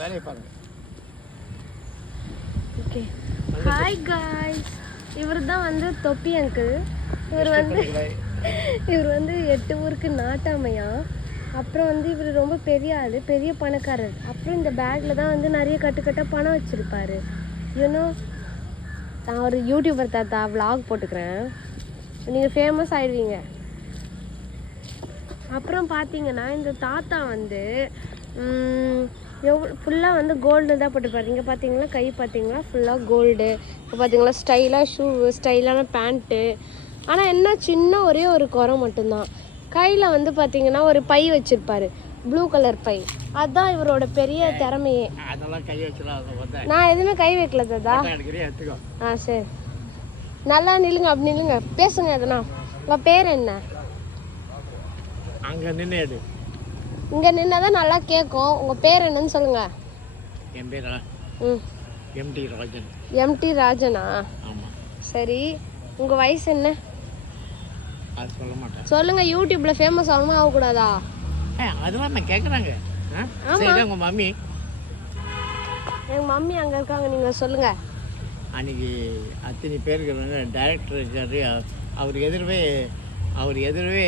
வேலையை பாருங்க. Okay hi guys, இவர் தான் வந்து தொப்பி அங்கிள். இவர் வந்து 8 ஊருக்கு நாட்டாமையா. அப்புறம் வந்து இவர் ரொம்ப பெரிய ஆள், பெரிய பணக்காரர். அப்புறம் இந்த பேக்கில் தான் வந்து நிறைய கட்டுக்கட்டாக பணம் வச்சுருப்பாரு. யூனோ, நான் ஒரு யூடியூபர் தாத்தா விலாக் போட்டுக்கிறேன், நீங்கள் ஃபேமஸ் ஆகிடுவீங்க. அப்புறம் பார்த்தீங்கன்னா இந்த தாத்தா வந்து ஃபுல்லாக வந்து கோல்டு தான் போட்டுருப்பாரு. இங்கே பார்த்தீங்களா, கை பார்த்தீங்களா ஃபுல்லாக கோல்டு. இப்போ பார்த்தீங்களா ஸ்டைலாக ஷூ, ஸ்டைலான பேண்ட்டு. ஆனால் என்ன சின்ன ஒரே ஒரு குறை மட்டும்தான், கையில் வந்து பார்த்தீங்கன்னா ஒரு பை வச்சுருப்பாரு, ப்ளூ கலர் பை. அதுதான் இவரோட பெரிய திறமையே. நான் எதுவுமே கை வைக்கல தாத்தா. ஆ சரி, நல்லா நில்லுங்க, அப்படி நில்லுங்க, பேசுங்க எதுனா. உங்கள் பேர் என்ன? அங்கே நின்று இங்கே நின்னாதான் நல்லா கேட்கும். உங்கள் பேர் என்னன்னு சொல்லுங்கள். என் பேர் எம்டி ராஜன். எம்டி ராஜனா? ஆமாம். சரி, உங்கள் வயசு என்ன? அது சொல்ல மாட்டேன். சொல்லுங்க, யூடியூப்ல ஃபேமஸ் ஆகணுமா ஆகக்கூடாதா? அதெல்லாம் நான் கேட்குறாங்க. உங்கள் மம்மி? எங்கள் மம்மி அங்கே இருக்காங்க, நீங்கள் சொல்லுங்க. அன்றைக்கி அத்தனை பேருக்கு டைரக்டர் இருக்காரு, அவர் எதிரவே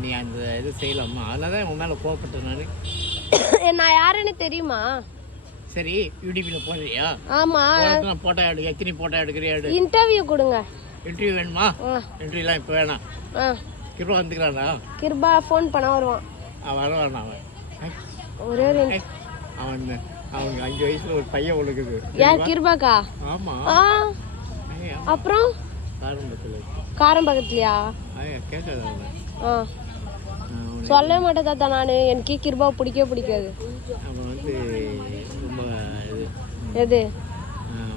நீ அந்த இது செய்யலாமா, அதனால தான் உன் மேலே கோவப்பட்டேன். நான் யாருன்னு தெரியுமா? சரி, யூடியூப்பில் போடுறியா? ஆமாம். போட்டோ எடு, எத்தனை போட்டோ எடுக்கிறியா? இன்டர்வியூ கொடுங்க. இன்டர்வியூ வேணுமா? இன்டர்வியூலாம் இப்போ வேணாம். கிருபா வந்துக்கிறானா? கிருபா ஃபோன் பண்ண வருவான். வருவான் அவன். ஒரே அவனுக்கு 5 வயசுல ஒரு பையன் ஒழுகுது. ஏன் கிருபாக்கா? ஆமாம். அப்புறம் காரம்பகத்துலையா? சொல்லவே மாட்டேன் தாத்தா, நான் எனக்கு கிருபா பிடிக்கவே பிடிக்காது. அவன் வந்து ரொம்ப எது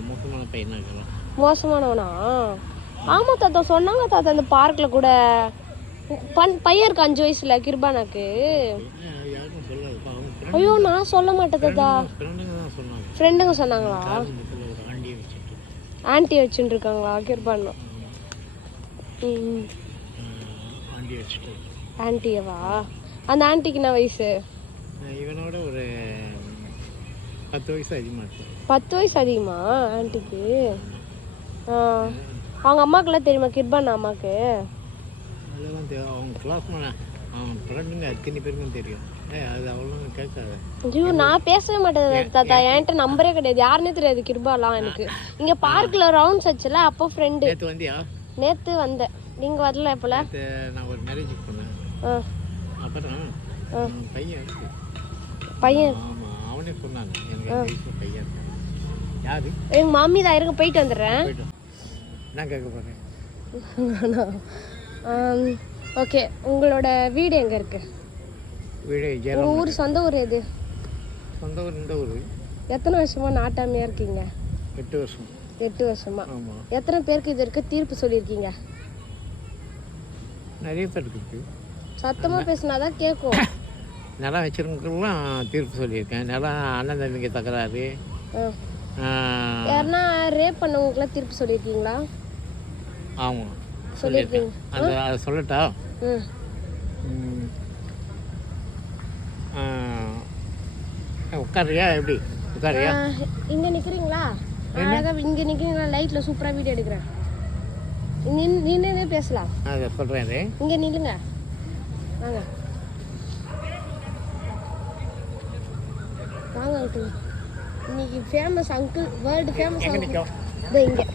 மோசமான பையனா? மோசமானவனா? ஆமா தாத்தா, சொன்னாங்க தாத்தா இந்த பார்க்ல கூட பையன் இருக்கு 5 வயசுல கிருபானாக்கு. ஐயோ, நான் சொல்ல மாட்டேன் தாத்தா. ஃப்ரெண்டுங்க சொன்னாங்களா? ஆன்ட்டி வச்சுட்டு இருக்காங்களா கிருபானா? ஆன்ட்டியவா? அந்த ஆன்ட்டிக்கு என்ன வயசு? இவனோட ஒரு 10 வயசு அதிகமா இருக்கு. 10 வயசு அதிகமா ஆன்ட்டிக்கு? அவங்க அம்மாக்கெல்லாம் தெரியுமா கிருபானா அம்மாக்கு? அதெல்லாம் தெரியும். அவங்க கிளாஸ் அவன் ஃப்ரெண்டுங்க அத்தனை பேருக்கும் தெரியும். அது அவ்வளோ கேட்காது. ஐயோ, நான் பேசவே மாட்டேன் தாத்தா, என்கிட்ட நம்பரே கிடையாது, யாருன்னே தெரியாது கிருபாலாம் எனக்கு. இங்கே பார்க்கில் ரவுண்ட்ஸ் வச்சுல, அப்போ ஃப்ரெண்டு. நேற்று வந்தியா? நேற்று வந்தேன், நீங்கள் வரல எப்போல? நான் ஒரு மேரேஜுக்கு போனேன். அப்புறம் பையன் ஆமாம், அவனே சொன்னாங்க எனக்கு பையன். யாரு? எங்கள் மாமி தான். இருங்க, போயிட்டு வந்துடுறேன். நான் கேட்க போகிறேன். ஓகே, உங்களோட வீடு எங்கே இருக்கு? வீடு உங்கள் ஊர், சொந்த ஊர் எது? சொந்த ஊர் இந்த ஊர். எத்தனை வருஷமா நாட்டாமையாக இருக்கீங்க? 8 வருஷம். 8 வருஷமா? ஆமாம். எத்தனை பேருக்கு இது வரைக்கும் தீர்ப்பு சொல்லியிருக்கீங்க? நிறைய பேருக்கு இருக்கு. சத்தமாக பேசினாதான் கேட்கும். நிலம் வச்சிருக்கலாம் தீர்ப்பு சொல்லியிருக்கேன். நிலம் அண்ணன் தம்பிங்க தகராறு. யாருன்னா ரேப் பண்ணவங்களுக்குலாம் தீர்ப்பு சொல்லியிருக்கீங்களா? ஆமாம், சொல்லியிருக்கீங்க. அதை சொல்லட்டா? உட்காரியா? எப்படி உட்காரியா? இங்கே நிற்கிறீங்களா? அழகாக இங்கே நிற்கிறீங்களா? லைட்டில் சூப்பராக வீடியோ எடுக்கிறேன். நின்று பேசலாம். அதை சொல்கிறேன். இங்கே நில்லுங்க, வாங்க வாங்க அங்கிள். இன்னைக்கு famous uncle, world famous uncle. இதோ இங்கே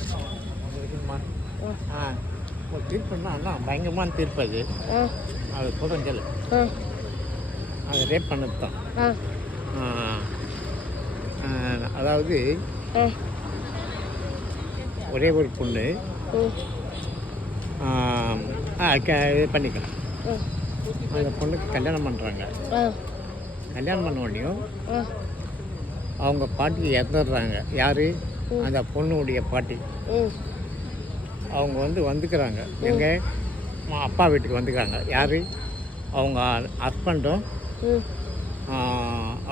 ஒரு தீர்ப்புன்னா அண்ணா பயங்கரமான தீர்ப்பு அது. அது சொல்கிறேன் கேளு. அது ரேப் பண்ணது தான். அதாவது ஒரே ஒரு பொண்ணு இது பண்ணிக்கலாம். அந்த பொண்ணுக்கு கல்யாணம் பண்ணுறாங்க. கல்யாணம் பண்ண உடனேயும் அவங்க பாட்டி இறந்துடுறாங்க. யார்? அந்த பொண்ணுடைய பாட்டி. அவங்க வந்துக்கிறாங்க. எங்கள் அப்பா வீட்டுக்கு வந்துக்கிறாங்க. யார்? அவங்க ஹஸ்பண்டும்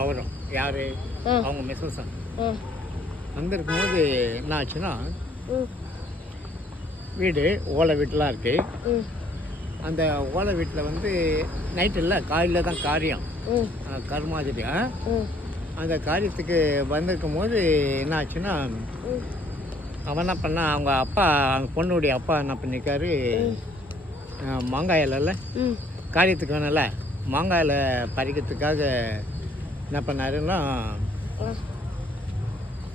அவரும். யார்? அவங்க மிஸ்ஸஸும். வந்திருக்கும்போது என்ன ஆச்சுன்னா, வீடு ஓலை வீட்டெலாம் இருக்குது. அந்த ஓலை வீட்டில் நைட்டு இல்லை, காலையில் தான் காரியம். கருமாதிரி அந்த காரியத்துக்கு வந்திருக்கும் போது என்ன ஆச்சுன்னா, அவன் என்ன பண்ணா, அவங்க அப்பா அந்த பொண்ணுடைய அப்பா என்ன பண்ணியிருக்காரு, மாங்காய் இலைல காரியத்துக்கு வேணால மாங்காய் இலை பறிக்கிறதுக்காக என்ன பண்ணாருன்னா,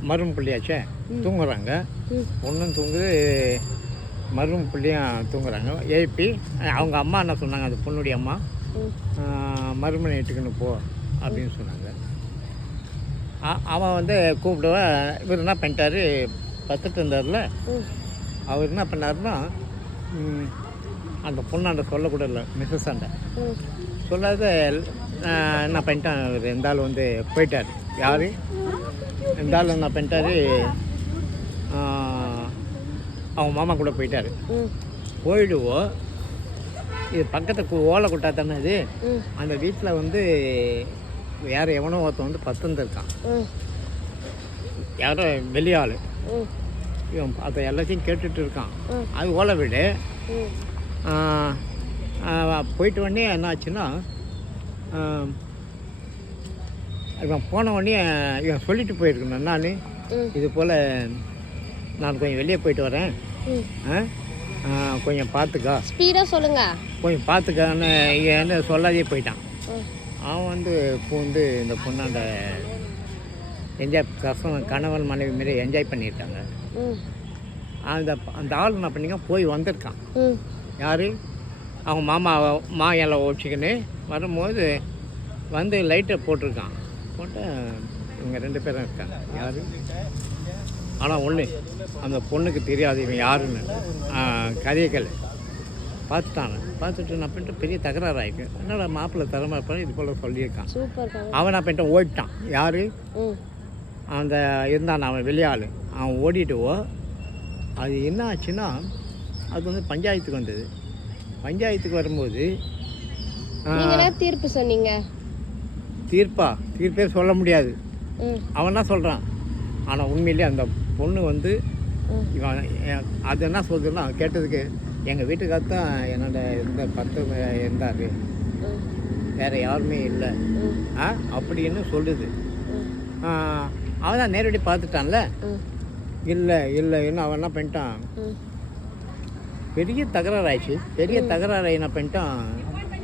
மரும் பிள்ளையாச்சே தூங்குறாங்க, பொண்ணும் தூங்குது, மரும் பிள்ளையும் தூங்குறாங்க. எழுப்பி அவங்க அம்மா என்ன சொன்னாங்க, அந்த பொண்ணுடைய அம்மா, மருமனை இட்டுக்கணும் போ அப்படின்னு சொன்னாங்க. அவன் வந்து கூப்பிடுவா. இவர் என்ன பண்ணிட்டாரு, பத்துட்டு இருந்தார்ல, அவர் என்ன பண்ணாருன்னா, அந்த பொண்ணாண்ட சொல்லக்கூட இல்லை, மிஸ்ஸஸ் ஆண்ட சொல்லாத என்ன பண்ணிட்டான், இவர் இந்த ஆள் வந்து போயிட்டார். யார் இந்த ஆள் என்ன பண்ணிட்டாரு, அவங்க மாமா கூட போயிட்டார். போயிடுவோம், இது பக்கத்து ஓலை கொட்டா தானே இது. அந்த வீட்டில் வந்து வேறு எவனோ ஒருத்தன் வந்து பத்துருந்துருக்கான், யாரோ வெளியாள். இவன் அதை எல்லாத்தையும் கேட்டுட்டு இருக்கான். அது ஓலை வீடு. போயிட்டு உடனே என்ன ஆச்சுன்னா, இவன் போன உடனே இவன் சொல்லிட்டு போயிருக்கணும், நான் இது போல் நான் கொஞ்சம் வெளியே போயிட்டு வரேன், கொஞ்சம் பார்த்துக்கா, ஸ்பீடாக சொல்லுங்க, கொஞ்சம் பார்த்துக்கான்னு என்ன சொல்லாதே போயிட்டான். அவன் வந்து பூந்து இந்த பொண்ணாண்ட என்ஜாய், கணவன் மனைவி மாரி என்ஜாய் பண்ணியிருக்காங்க. அந்த ஆள் என்ன பண்ணிங்க போய் வந்திருக்கான். யார், அவங்க மாமா மாயெல்லாம் ஓடிச்சிக்கின்னு வரும்போது வந்து லைட்டை போட்டிருக்கான். போட்டு இவங்க 2 பேரும் இருக்காங்க. யார், ஆனால் ஒன்று அந்த பொண்ணுக்கு தெரியாது இவன் யாருன்னு. கதைகள் பார்த்துட்டாங்க. பார்த்துட்டு நான் பண்ணிட்டு பெரிய தகராறு ஆகிட்டு, என்னோட மாப்பிள்ளை தரமாக இருப்பான், இது போல் சொல்லியிருக்கான். அவன் நான் பண்ணிட்டு ஓடிட்டான். யார், அந்த இருந்தான் அவன் வெளியாள். அவன் ஓடிட்டுவோ. அது என்ன ஆச்சுன்னா, அது வந்து பஞ்சாயத்துக்கு வந்தது. பஞ்சாயத்துக்கு வரும்போது தீர்ப்பு சொன்னீங்க. தீர்ப்பே சொல்ல முடியாது. அவன் தான் சொல்கிறான். ஆனால் உண்மையிலே அந்த பொண்ணு வந்து இவன் அது என்ன சொல்றதுன்னா, கேட்டதுக்கு எங்கள் வீட்டுக்காக தான் என்னோட இந்த 10 இருந்தார், வேறு யாருமே இல்லை அப்படின்னு சொல்லுது. அவன் தான் நேரடி பார்த்துட்டான்ல. இல்லை இன்னும் அவன் என்ன பண்ணிட்டான், பெரிய தகராறு ஆயிடுச்சு. பெரிய தகராறு என்ன பண்ணிட்டான்,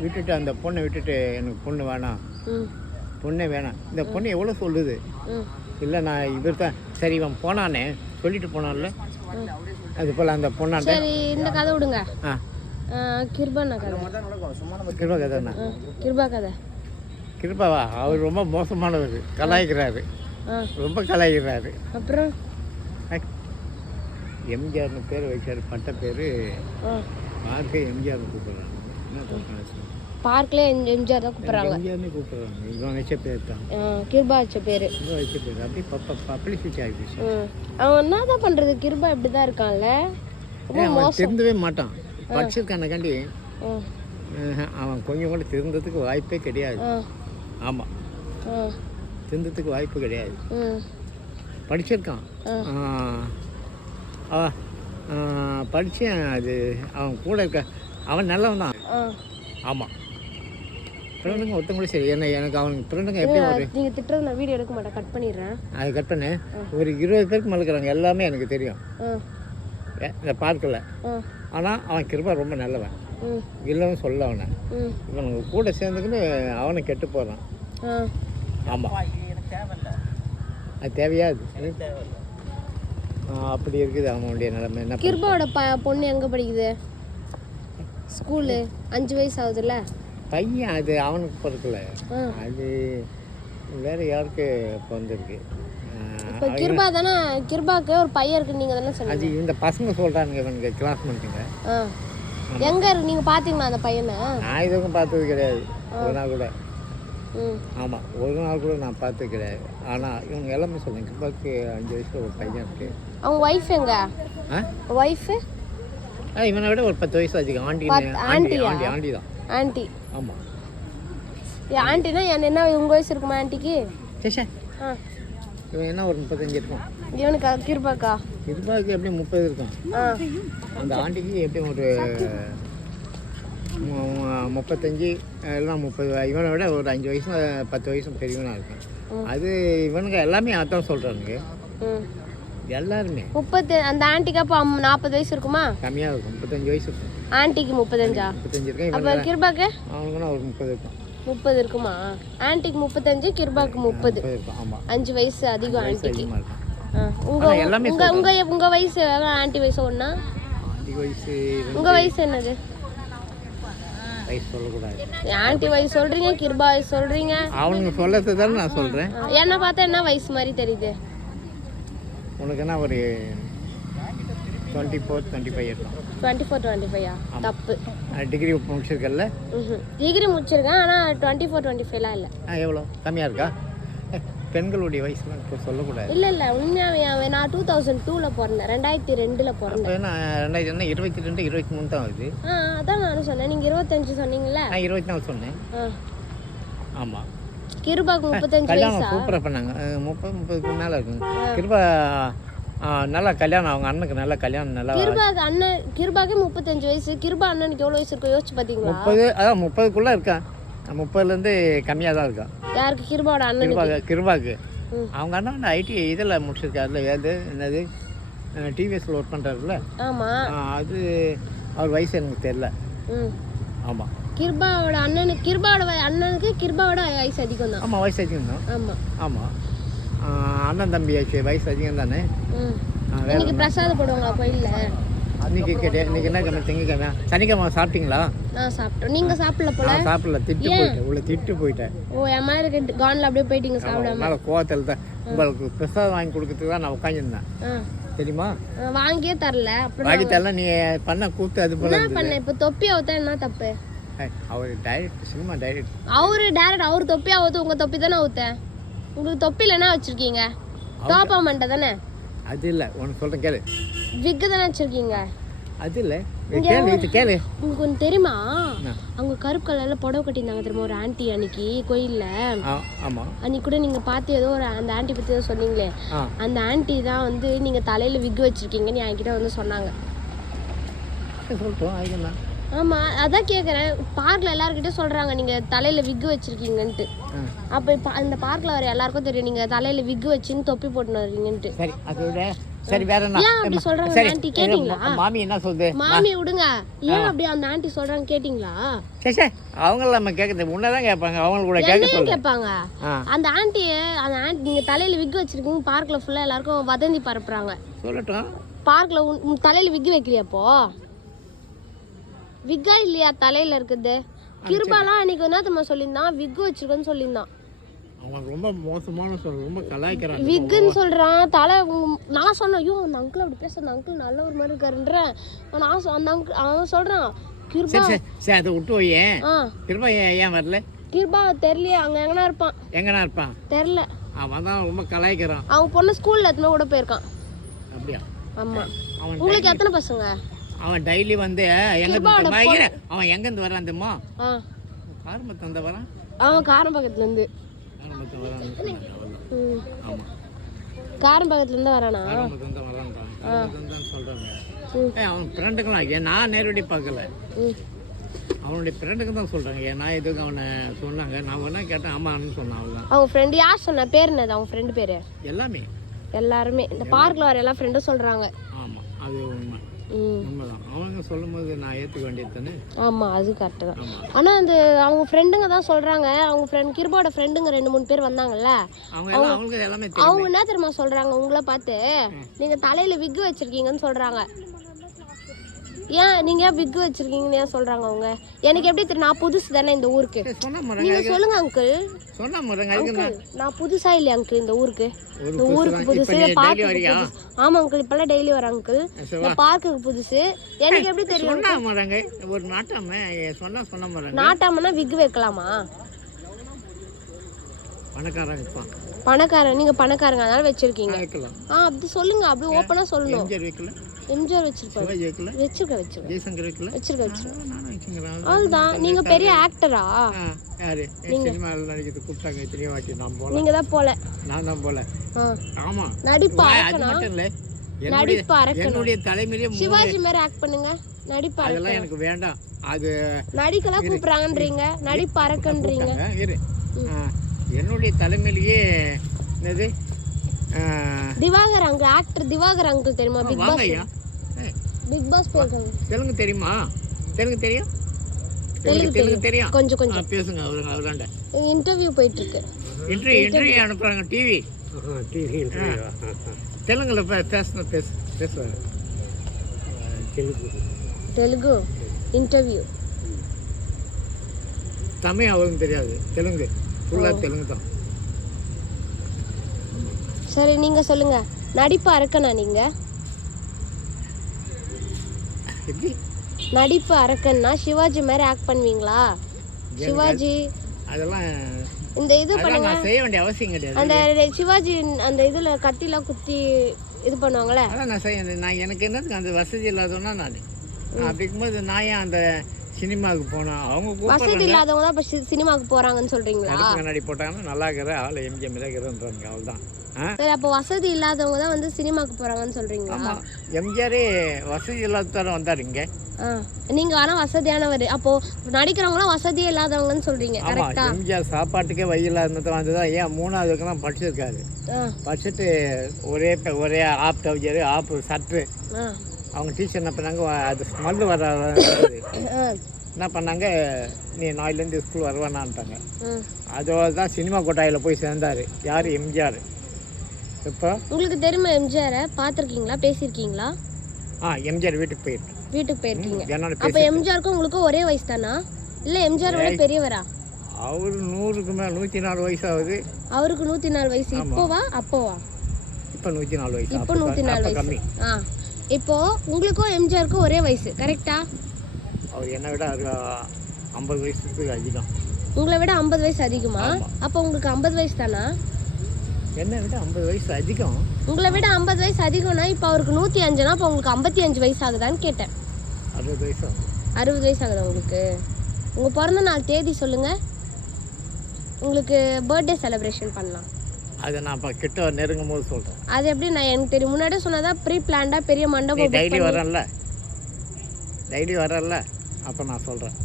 விட்டுட்டு அந்த பொண்ணை விட்டுட்டு, எனக்கு பொண்ணு வேணாம், பொண்ணே வேணாம். இந்த பொண்ணு எவ்வளோ சொல்லுது, இல்லை நான் இவர் தான் சரி, இவன் போனானே சொல்லிட்டு போனான்ல, அது போல் அந்த பொண்ணாண்ட. சரி, இந்த கதை விடுங்க. கிருபா கதைண்ணா, கிருபா கதை. கிருபாவா, அவர் ரொம்ப மோசமானவர், கலாய்க்கிறாரு, ரொம்ப கலாய்க்கிறாரு. அப்புறம் எம்ஜிஆர்னு பேர் வச்சார், பட்ட பேர் பார்க்க எம்ஜிஆர்னு கூப்பிட்றாங்க. என்ன சொல்கிறாங்க, பார்க்கில் எம்ஜிஆர் தான் கூப்பிட்றாங்க. எம்ஜிஆர்னு கூப்பிட்றாங்க. இவன் வச்ச பேர் தான், கிருபா வச்ச பேர். இவன் வச்ச பேர் அப்படி பப்ளிசிட்டி ஆகிடுச்சு. அவன் என்ன தான் பண்ணுறது, கிருபா இப்படி தான் இருக்கான்ல, அவன் திருந்தவே மாட்டான். படிச்சிருக்கானக்காண்டி அவன் கொஞ்சம் கூட திருந்ததுக்கு வாய்ப்பே கிடையாது. ஆமாம், திருந்ததுக்கு வாய்ப்பு கிடையாது. படிச்சிருக்கான், படித்தேன். அது அவன் கூட இருக்க அவன் நல்லவன் தான். ஆமாம், ஃப்ரெண்டுங்க ஒருத்தவங்க சரி. எனக்கு அவனுக்கு ஃப்ரெண்டுங்க எப்படி ஒரு நீங்கள் திட்டுறது நான் வீடியோ எடுக்க மாட்டேன், கட் பண்ணிடுறேன். அது கட் பண்ணேன். ஒரு 20 பேருக்கு மலுக்கிறாங்க, எல்லாமே எனக்கு தெரியும் இந்த பார்க்கில். ஆனால் அவன் கிருபா ரொம்ப நல்லவன், இல்லைன்னு சொல்ல அவனை. இவனுக்கு கூட சேர்ந்துக்கின்னு அவனை கெட்டு போகிறான். ஆமாம், அது தேவையாது, அப்படி இருக்குது அவனுடைய நிலைமை. என்ன கிருபாவோட பொண்ணு எங்கே படிக்குது, ஸ்கூலு 5 வயசு ஆகுதுல்ல பையன், அது அவனுக்கு பிறக்கல, அது வேறு யாருக்கு பிறந்திருக்கு. இப்போ கிருபா தானே, கிருபாவுக்கு ஒரு பையன் இருக்கு, நீங்கள் தானே சொன்னீங்க. அது இந்த பசங்க சொல்கிறானுங்க, இவனுக்கு கிளாஸ்மேட்டுங்க. எங்கே இருக்கு, நீங்கள் பார்த்தீங்களா அந்த பையனை? நான் இதுக்கும் பார்த்தது கிடையாது ஒரு நாள் கூட. ஆமாம், ஒரு நாள் கூட நான் பார்த்தது கிடையாது. ஆனால் இவங்க எல்லாமே சொல்லுங்க, கிருபாவுக்கு 5 வயசில் ஒரு பையன் இருக்கு. அவங்க ஒய்ஃப் எங்க, ஒய்ஃபு இவனை விட ஒரு 10 வயசு அதிகம். ஆண்டி தான். ஆண்டி, ஆமாம். ஆண்டினா என்ன உங்கள் வயசு இருக்குமா ஆண்டிக்கு? சேஷா, இவன் என்ன ஒரு 35 இருக்கும். இவனுக்கா, கிருபாக்கா? கிருபாவுக்கு எப்படியும் 30 இருக்கும். அந்த ஆண்டிக்கு எப்படியும் ஒரு 35 எல்லாம் 30, இவனை விட ஒரு 5 வயசு 10 வயசு பெரியவனாக இருக்கும். அது இவனுங்க எல்லாமே அதான் சொல்கிறானுங்க எல்லாருமே. 30 அந்த ஆண்டிக்கு அப்போ 40 வயசு இருக்குமா? கம்மியாக இருக்கும், 35 வயசு இருக்கும். ஆண்டிக்கு 35 இருக்கும். அப்போ கிருபாக்கு அவனுக்குன்னா ஒரு 30 இருக்கும். 30 இருக்குமா? ஆண்டிக்கு 35, கிருபாக்கு 30 இருக்கும். ஆமாம், 5 வயசு அதிகம் ஆண்டிக்கு. எல்லாமே உங்க வயசு ஆண்டி வயசு ஒண்ணா? வயசு உங்க வயசு என்னது? வயசு சொல்லக்கூடாது. ஆண்டி வயசு சொல்றீங்க, கிருபா வயசு சொல்றீங்க. அவனுங்க சொல்லறது தானே நான் சொல்றேன். என்ன பார்த்தா என்ன வயசு மாதிரி தெரியுது உனக்கு? என்ன ஒரு 24, 25 இருக்கும். 24, 25 தப்பு. டிகிரி முடிச்சிருக்கல? டிகிரி முடிச்சிருக்கேன், ஆனா 24, 25 இல்ல. எவ்வளோ கம்மியா இருக்கா? பெண்களுடைய வயசுலாம் இப்போ சொல்லக்கூடாது. இல்ல உண்மையாவே நான் 2002ல பிறந்தேன், 2002ல பிறந்தேன். 22, 23 தான் ஆகுது. அதான் நானும் சொன்னேன். நீங்க 25 சொன்னீங்கல்ல? நான் 24 சொன்னேன். ஆமா. கிருபாக்கு 35 வயசா? சூப்பராக பண்ணாங்க. 30க்கு மேலே இருக்குங்க. கிருபா நல்லா கல்யாணம், அவங்க அண்ணனுக்கு நல்லா கல்யாணம். நல்லா கிருபாக்கு 35 வயசு. கிருபா அண்ணனுக்கு எவ்வளோ வயசு இருக்கும் யோசிச்சு பார்த்தீங்களா? 30, அதான் 30க்குள்ளே இருக்கான். 30லேருந்து கம்மியாக தான் இருக்கான். யாருக்கு? கிருபாவோட அண்ணன். கிருபாக்கு அவங்க அண்ணன் வந்து ஐடி இதில் முடிச்சிருக்காருல்ல, என்னது டிவிஎஸ்ல ஒர்க் பண்ணுறாருல்ல. ஆமாம், அது அவர் வயசு எனக்கு தெரியல. ஆமாம், கிருபாவோட அண்ணனுக்கு கிருபாவோட வயசு அதிகம் தான். ஆமாம், வயசு அதிகம் தான். ஆமாம் ஆமாம், அண்ணன் தம்பி வயசு அதிகம் தானே. இன்னைக்கு பிரசாதம் போடுவாங்களா கோயில்ல? இன்னைக்கு கேட்டேன். இன்னைக்கு என்ன கிழமை? திங்கக்கிழமை. சனிக்கிழமை சாப்பிட்டீங்களா? நான் சாப்பிட்டேன். நீங்க சாப்பிடல போல? நான் சாப்பிடல, திட்டு போயிட்டேன். ஓ, என் மாதிரி கான்ல அப்படியே போயிட்டீங்க சாப்பிடாம? அதனால கோவத்தில் தான் உங்களுக்கு பிரசாதம் வாங்கி கொடுக்கறதுக்கு தான் நான் உட்காந்துருந்தேன். தெரியுமா? வாங்கியே தரல. வாங்கி தரல. நீ பண்ண கூத்து அது போல பண்ண. இப்போ தொப்பி அவுத்தா என்ன தப்பு? அவர் டைரக்ட், சினிமா டைரக்ட். அவர் தொப்பி அவுத்து உங்க தொப்பி தானே அவுத்த. உங்களுக்கு தொப்பில என்ன வச்சிருக்கீங்க? டாப்பா மண்டை தானே? அது இல்லை, உனக்கு சொல்கிறேன் கேளு. விக்கு தானே வச்சிருக்கீங்க? அது இல்லை, கேளு. உங்களுக்கு ஒன்று தெரியுமா? அவங்க கருப்பு கலர்ல புடவை கட்டியிருந்தாங்க தெரியுமா ஒரு ஆண்டி அன்னைக்கு கோயில்ல? ஆமாம், அன்னைக்கு கூட நீங்க பார்த்து ஏதோ ஒரு அந்த ஆண்டி பற்றி ஏதோ சொன்னீங்களே, அந்த ஆண்டி தான் வந்து நீங்க தலையில விக்கு வச்சிருக்கீங்கன்னு என்கிட்ட வந்து சொன்னாங்க. சொல்லிட்டோம். ஆமா, அதான் கேட்குறேன். பார்க்ல எல்லாருக்கிட்டையும் சொல்றாங்க நீங்க தலையில விக்கு வச்சிருக்கீங்கன்ட்டு. அப்போ இப்போ அந்த பார்க்ல வர எல்லாருக்கும் தெரியும் நீங்க தலையில விக்கு வச்சுன்னு தொப்பி போட்டுன்னு வரீங்கன்ட்டு. சரி, அதோட சரி, வேற என்ன? ஏன் அப்படி சொல்றாங்க ஆண்டி? கேட்டிங்களா? மாமி என்ன சொல்லுது? மாமி விடுங்க. ஏன் அப்படி அந்த ஆண்டி சொல்றாங்க கேட்டிங்களா? சரி, அவங்கள நம்ம கேட்கறது உன்னதான் கேட்பாங்க. அவங்க கூட கேட்பாங்க. அந்த ஆண்டி நீங்க தலையில விக்கு வச்சிருக்கீங்க பார்க்ல ஃபுல்லா எல்லாருக்கும் வதந்தி பரப்புறாங்க. சொல்லட்டும். பார்க்ல தலையில விக்கு வைக்கலையாப்போ? விக்கா இல்லையா தலையில இருக்குது? கிருபாலாம் அன்னைக்கு என்ன நம்ம சொல்லியிருந்தான், விக்கு வச்சிருக்கேன்னு சொல்லியிருந்தான். அவன் ரொம்ப மோசமான ரொம்ப கலாய்க்கிறான். விக்குன்னு சொல்றான். தலை நான் சொன்னேன், ஐயோ அந்த அங்கிள் அப்படி பேச, அந்த அங்கிள் நல்ல ஒரு மாதிரி இருக்காருன்றேன். அந்த அங்கிள் அவன் சொல்றான் கிருபா. சரி, அதை விட்டு போயே. கிருபா ஏன் வரல? கிருபா தெரியலையே, அங்க எங்கனா இருப்பான் தெரியல. அவன் தான் ரொம்ப கலாய்க்கிறான். அவன் பொண்ணு ஸ்கூல்ல எத்தனை கூட போயிருக்கான். அப்படியா? ஆமா. உங்களுக்கு எத்தனை பசங்க? அவன் டெய்லி வந்து அவன் எங்கேருந்து வரான் தெரியுமா? காரம்பத்து வந்து வரான். அவன் காரம்பக்கத்துல இருந்து காரம்பக்கத்துல இருந்து வரானா? சொல்றாங்க அவன் ஃப்ரெண்டுக்கெல்லாம் நான் நேரடி பார்க்கல. அவனுடைய ஃப்ரெண்டுக்கு தான் சொல்றாங்க. நான் எதுக்கு அவனை சொன்னாங்க. நான் வேணா கேட்டேன். ஆமான்னு சொன்னான். அவன் அவங்க ஃப்ரெண்டு யார் சொன்ன? பேர் என்னது அவங்க ஃப்ரெண்டு பேரு? எல்லாருமே இந்த பார்க்ல வர எல்லா ஃப்ரெண்டும் சொல்றாங்க. ஆமா, அது உண்மை. உண்மைதான். அவங்க சொல்லும் போது நான் ஏற்றுக்க வேண்டியது தானே. ஆமாம், அது கரெக்டு தான். ஆனால் அந்த அவங்க ஃப்ரெண்டுங்க தான் சொல்கிறாங்க. அவங்க ஃப்ரெண்ட் கிருபாவோட ஃப்ரெண்டுங்க 2-3 பேர் வந்தாங்கல்ல, அவங்க என்ன தெரியுமா சொல்கிறாங்க உங்களை பார்த்து? நீங்கள் தலையில் விக்கு வச்சுருக்கீங்கன்னு சொல்கிறாங்க. ஏன் நீங்கள் ஏன் விக்கு வச்சுருக்கீங்கன்னு ஏன் சொல்கிறாங்க அவங்க? எனக்கு எப்படி தெரியும்? நான் புதுசு தானே இந்த ஊருக்கு. நீங்கள் சொல்லுங்கள் அங்கிள். நான் புதுசா இல்லையா அங்கிள் இந்த ஊருக்கு? இந்த ஊருக்கு புதுசு, பார்க்குக்கு. ஆமா அங்கிள், இப்பெல்லாம் டெய்லி வர அங்கிள். இந்த பார்க்குக்கு புதுசு. எனக்கு எப்படி தெரியும்? நாட்டாமனா விக்கு வைக்கலாமா? பணக்காரன் நீங்க பணக்காரங்க அதனால வச்சிருக்கீங்க. அப்படி சொல்லுங்க, அப்படி ஓப்பனா சொல்லணும். எம்ஜிஆர் வச்சிருக்கேன். அதுதான். நீங்க பெரிய ஆக்டரா? நீங்க தான் போல. நான் தான் போல. ஆமா, நடிப்பு அறக்கணும். என்னுடைய தலைமையிலே சிவாஜி மாதிரி ஆக்ட் பண்ணுங்க. நடிப்பு அதெல்லாம் எனக்கு வேண்டாம். அது நடிக்கலாம் கூப்பிடுறாங்கன்றீங்க, நடிப்பு அரக்கன்றீங்க. இரு, என்னுடைய தலைமையிலேயே என்னது Diwakar uncle, actor Diwakar uncle தெரியுமா? பிக் பாஸ், பிக் பாஸ் போயிருக்காங்க. தெலுங்கு தெரியுமா? தெலுங்கு தெரியும், தெலுங்கு தெரியும் கொஞ்சம் கொஞ்சம். பேசுங்க. அவருங்க இன்டர்வியூ போயிட்டு இருக்கு. இன்டர்வியூ அனுப்புறாங்க. டிவி தெலுங்குல பேசுவாங்க. தெலுங்கு இன்டர்வியூ. தமிழ் அவளுக்கு தெரியாது, தெலுங்கு ஃபுல்லாக தெலுங்கு தான். சரி நீங்க சொல்லுங்க, நடிப்பு அரக்கனா நீங்க? நடிப்பு அரக்கன்னா சிவாஜி மாதிரி ஆக்ட் பண்ணுவீங்களா? சிவாஜி அதெல்லாம் இந்த இது பண்ணுங்க, செய்ய வேண்டிய அவசியம் கிடையாது. அந்த சிவாஜி அந்த இதுல கத்திலாம் குத்தி இது பண்ணுவாங்கல்ல, அதான் நான் செய்ய. நான் எனக்கு என்னதுக்கு அந்த வசதி இல்லாதோன்னா நான் அப்படி இருக்கும்போது நான் ஏன் அந்த சினிமாவுக்கு போனோம்? அவங்க வசதி இல்லாதவங்க தான் இப்போ சினிமாவுக்கு போறாங்கன்னு சொல்றீங்களா? கண்ணாடி போட்டாங்கன்னா நல்லா இருக்கிற ஆள் எம்ஜிஎம் இருக்கிறன்றாங்க, அவள் தான். சரி, அப்போ வசதி இல்லாதவங்க தான் வந்து சினிமாக்கு போறாங்கன்னு சொல்றீங்களா? ஆமாம், எம்ஜிஆரே வசதி இல்லாததால வந்தார் இங்கே. நீங்க ஆனா வசதியானவர், அப்போ நடிக்கிறவங்களாம் வசதியே இல்லாதவங்கன்னு சொல்றீங்க, கரெக்டா? எம்ஜிஆர் சாப்பாட்டுக்கே வயில இருந்தது வந்ததா. ஏன் 3ஆவதுக்கெல்லாம் படிச்சிருக்காரு. படிச்சுட்டு ஒரே ஆப் டவுஜரு, ஆப் சட்டு. அவங்க டீச்சர் என்ன பண்ணாங்க, அது ஸ்மெல்லு வர என்ன பண்ணாங்க, நீ நாளையிலேருந்து ஸ்கூல் வருவானான்ட்டாங்க. அதோட தான் சினிமா கொட்டாயில் போய் சேர்ந்தார். யார்? எம்ஜிஆர். இப்போ உங்களுக்கு தெரியுமா எம்ஜிஆரை? பார்த்துருக்கீங்களா, பேசியிருக்கீங்களா? எம்ஜிஆர் வீட்டுக்கு போயிருக்கீங்க. அப்போ எம்ஜிஆருக்கும் உங்களுக்கும் ஒரே வயசு தானா, இல்லை எம்ஜிஆர் விட பெரியவரா? அவரு 100க்கு மேலே 104 வயசு ஆகுது. அவருக்கு 104 வயசு. இப்போவா அப்போவா? இப்போ 104 வயசு. இப்போ 104 வயசு. இப்போ உங்களுக்கும் எம்ஜிஆருக்கும் ஒரே வயசு, கரெக்டா? அவர் என்னை விட 50 வயசுக்கு அதிகம். உங்களை விட 50 வயசு அதிகமா? அப்போ உங்களுக்கு 50 வயசு தானா? என்னை விட 50 வயசு அதிகம். உங்களை விட 50 வயசு அதிகம்னா இப்போ அவருக்கு 105னா அப்போ உங்களுக்கு 55 வயசு ஆகுதான்னு கேட்டேன். 60 வயசு. 60 வயசு ஆகுதா உங்களுக்கு? உங்கள் பிறந்த நாள் தேதி சொல்லுங்க, உங்களுக்கு பர்த்டே செலிப்ரேஷன் பண்ணலாம். அதை நான் இப்போ கிட்ட நெருங்கும் போது சொல்கிறேன். அது எப்படி? நான் எனக்கு தெரியும், முன்னாடியே சொன்னதா ப்ரீ பிளான்டாக பெரிய மண்டபம். டெய்லி வரல அப்போ நான் சொல்கிறேன்.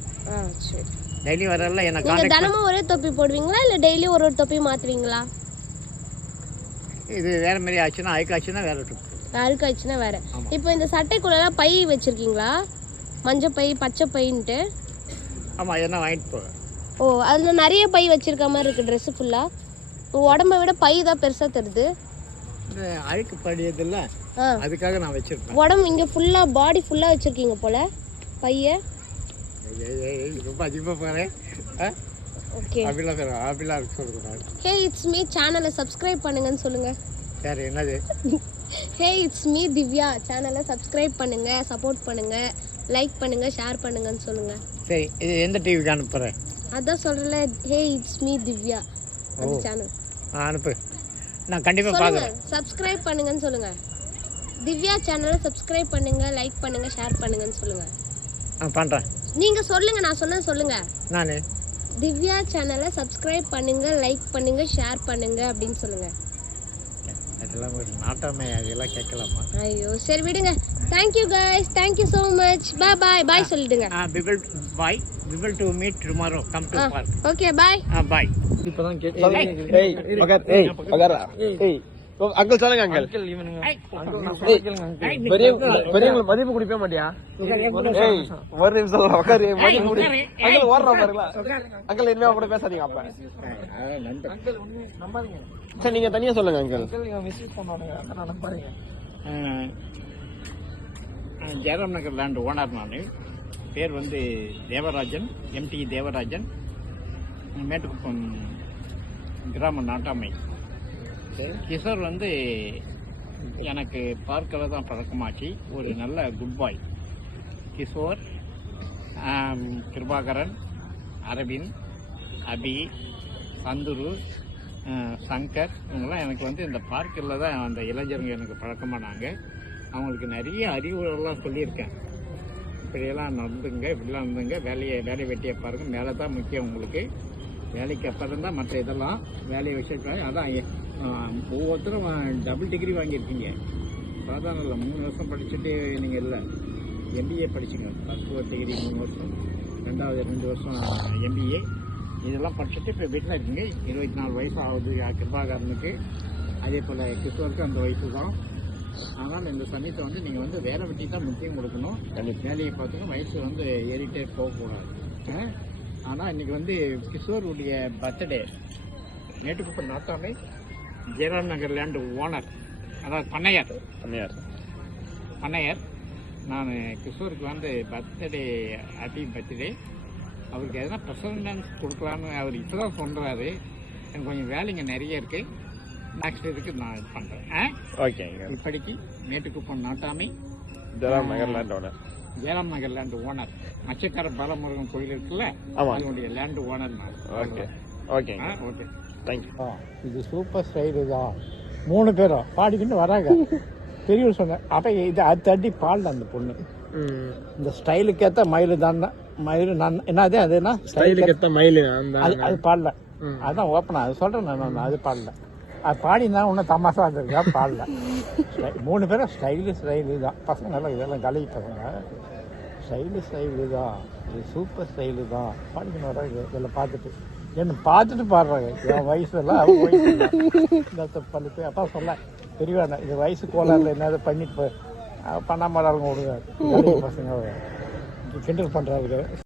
சரி, டெய்லி வரல. எனக்கு நீங்கள் தினமும் ஒரே தொப்பி போடுவீங்களா, இல்லை டெய்லி ஒரு தொப்பி மாற்றுவீங்களா? இது வேறு மாதிரி ஆச்சுன்னா, அழுக்காச்சுன்னா வேறு தொப்பி, அழுக்காச்சுன்னா வேறு. இப்போ இந்த சட்டைக்குள்ளெல்லாம் பை வச்சுருக்கீங்களா? மஞ்சள் பை, பச்சை பைன்ட்டு. ஆமாம், என்ன வாங்கிட்டு போவேன். அதில் நிறைய பை வச்சுருக்க மாதிரி இருக்குது ட்ரெஸ்ஸு ஃபுல்லாக. உங்கள் உடம்பை விட பை தான் பெருசாக தருது. அழுக்கு படியதில்ல, அதுக்காக நான் வச்சிருக்கேன். உடம்பு இங்கே ஃபுல்லாக, பாடி ஃபுல்லாக வச்சுருக்கீங்க போல் பைய. ரொம்ப அதிகமாக போகிறேன். ஓகே, அப்படிலாம் இருக்கு சொல்லக்கூடாது. ஹே இட்ஸ் மீ சேனலை சப்ஸ்கிரைப் பண்ணுங்கன்னு சொல்லுங்கள். சரி, என்னது? ஹே இட்ஸ் மீ திவ்யா சேனலை சப்ஸ்கிரைப் பண்ணுங்கள், சப்போர்ட் பண்ணுங்கள், லைக் பண்ணுங்கள், ஷேர் பண்ணுங்கன்னு சொல்லுங்கள். சரி, இது எந்த டிவிக்கு அனுப்புகிறேன்? அதான் சொல்கிறேன்ல, ஹே இட்ஸ் மீ திவ்யா அந்த சேனல் அனுப்பு, நான் கண்டிப்பாக பார்க்குறேன். சப்ஸ்கிரைப் பண்ணுங்கன்னு சொல்லுங்கள். திவ்யா சேனலை சப்ஸ்கிரைப் பண்ணுங்கள், லைக் பண்ணுங்கள், ஷேர் பண்ணுங்கன்னு சொல்லுங்கள். பண்ணுறேன். நீங்கள் சொல்லுங்கள், நான் சொன்னது சொல்லுங்கள். நான் திவ்யா சேனலை சப்ஸ்கிரைப் பண்ணுங்கள், லைக் பண்ணுங்கள், ஷேர் பண்ணுங்கள் அப்படின்னு சொல்லுங்கள். அதெல்லாம் ஒரு நாட்டமே, அதெல்லாம் கேட்கலாமா? ஐயோ சரி விடுங்க. Thank you guys, thank you so much. Bye bye சொல்லிடுங்க. We will to meet tomorrow. Come to park. Okay, bye. Bye. இப்பதான் அங்கிள் சொல்லுங்க அங்கிள். பெரியவங்க மதிப்பு குடிப்பே மாட்டியா? ஒரு நிமிஷம் உட்காரு. மதிப்பு குடி அங்கிள். ஓடுறா பாருங்களா அங்கிள். இனிமே கூட பேசாதீங்க. அப்ப சரி, நீங்க தனியா சொல்லுங்க அங்கிள். ஜெயராம் நகர் லேண்ட் ஓனர். நான் பேர் வந்து தேவராஜன், எம்டி தேவராஜன், மேட்டுக்குப்பம் கிராம நாட்டாமை. கிஷோர் வந்து எனக்கு பார்க்கல தான் பழக்கமாச்சு. ஒரு நல்ல குட் பாய். கிஷோர், கிருபாகரன், அரவிந்த், அபி, சந்துரு, சங்கர், இவங்கெல்லாம் எனக்கு வந்து இந்த பார்க்கில் தான் அந்த இளைஞருங்க எனக்கு பழக்கமானாங்க. அவங்களுக்கு நிறைய அறிவுரைலாம் சொல்லியிருக்கேன். இப்படியெல்லாம் நடந்துங்க, இப்படிலாம் இருந்துங்க, வேலை வெட்டியை பாருங்கள், மேலே தான் முக்கியம் உங்களுக்கு. வேலைக்கு அப்புறம் தான் மற்ற இதெல்லாம் வேலையை வச்சுருக்காங்க. அதான் ஒவ்வொருத்தரும் டபுள் டிகிரி வாங்கியிருக்கீங்க. சாதாரண இல்லை, 3 வருஷம் படிச்சுட்டு நீங்கள் இல்லை. எம்பிஏ படிச்சுங்க. ஃபஸ்ட் ஒரு டிகிரி 3 வருஷம், ரெண்டாவது 2 வருஷம் எம்பிஏ. இதெல்லாம் படிச்சுட்டு இப்போ வீட்டில் இருக்குங்க. 24 வயசு ஆகுது கிருபாகரனுக்கு. அதே போல் கிறிஸ்துவருக்கு அந்த வயசு தான். ஆனால் இந்த சமயத்தை வந்து நீங்கள் வந்து வேலை வெட்டி தான் முக்கியம் கொடுக்கணும். வேலையை பார்த்துங்க, வயசு வந்து ஏறிட்டே போகக்கூடாது. ஆனால் இன்றைக்கி வந்து கிஷோருடைய பர்த்டே. மேட்டுக்குப்பம் நாத்தாமை ஜெயராம் நகர் லேண்டு ஓனர், அதாவது பண்ணையார். நான் கிஷோருக்கு வந்து பர்த்டே, ஹாப்பி பர்த்டே. அவருக்கு எதனா ப்ரெசன்டன்ஸ் கொடுக்கலான்னு அவர் இப்போ தான் சொல்கிறாரு. எனக்கு கொஞ்சம் வேலைங்க நிறைய இருக்குது. நெக்ஸ்ட் இதுக்கு நான் இது பண்ணுறேன். ஓகேங்க. இப்படிக்கு மேட்டுக்குப்பம் நாட்டாமை ஜெயராம் நகர் லேண்ட் ஓனர். ஜெயராம் நகர் லேண்டு ஓனர். மச்சக்கார பாலமுருகன் கோயில் இருக்குல்ல, அதனுடைய லேண்டு ஓனர் நான். ஓகே ஓகேங்க. Okay, thank you. இது சூப்பர் ஸ்டைலு தான். 3 பேரும் பாடிக்கிட்டு வராங்க. பெரியவர் சொன்னேன். அப்போ இது அது தட்டி பாடல அந்த பொண்ணு. இந்த ஸ்டைலுக்கு ஏற்ற மயில் தான். மயில் நான் என்னது அது என்ன ஸ்டைலுக்கு ஏற்ற மயில் அது பாடல. அதுதான் ஓப்பனா அது சொல்கிறேன் நான். அது பாடல. அது பாடினா இன்னும் தமாசா இருந்திருக்கா. பாடல. 3 பேரும் ஸ்டைலு தான். பசங்க நல்லா இதெல்லாம் கலகி பசங்க. ஸ்டைலு தான். இது சூப்பர் ஸ்டைலு தான். பாடிக்கணும் வராங்க. இதெல்லாம் பார்த்துட்டு என்ன பார்த்துட்டு பாடுறாங்க. என் வயசுலாம் அவங்க பண்ணி போய் அப்பா சொல்ல தெரியவாண்ணா இது வயசு கோளாறுல என்னது பண்ணிட்டு பண்ணாமல் விடுவார். பசங்க கிண்டல் பண்ணுறாரு.